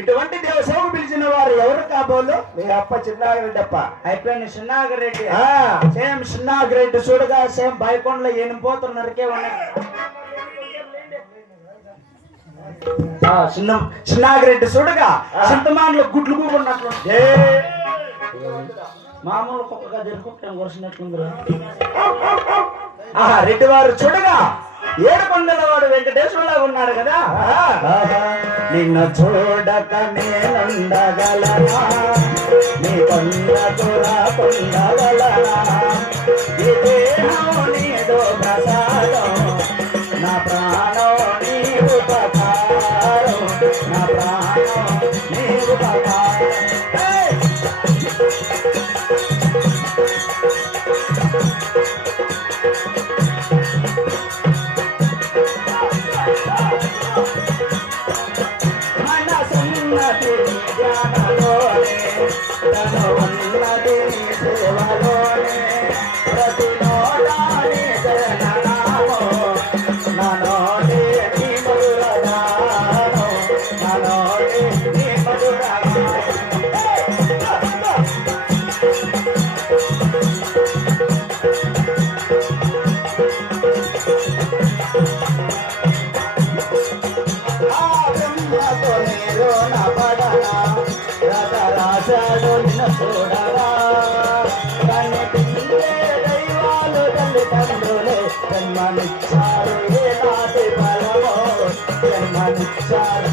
ఇటువంటి దేవసేవకు పిలిచిన వారు ఎవరు కాబోలు? మీ అప్ప చిన్నాగిరెడ్డి అప్ప. అయిపోయిన చిన్నాగిరెడ్డి. సేమ్ చిన్నాగిరెడ్డి చూడగా సేమ్ బైకొండలో ఏనిపోతున్నరకే ఉన్నాయి. చిన్నాగిరెడ్డి చూడగా చింతమానులో గుడ్లు కూకున్నట్లు మామూలు కుక్కగా జరుపుకుంటాం కొరిసినట్లుంది. రెడ్డి వారు చూడగా ఏడుకొండల వాడు వెంకటేశ్వరరావు ఉన్నాడు కదా. నిన్ను చూడక నేనుండగలనా, నీ కొండకు రాకుండగలనా, ఈ దేహం నీదో ప్రసాదం, నా ప్రాణం నీ ఉపకారం, నా ప్రాణం నీ ఉపకారం. మనసున్నది ధ్యానలోనే, తను ఉన్నది సేవలోనే, ప్రతి నోటాని జననామో, ననోటి నీ మధురగానో, ననోటి నీ మధురగానో. రాశాడు నిన్న చూడరా, కనిపించే దైవాలు తల్లిదండ్రులే జన్మనిచ్చారు, ఏ నాటి ఫలమో జన్మనిచ్చారు,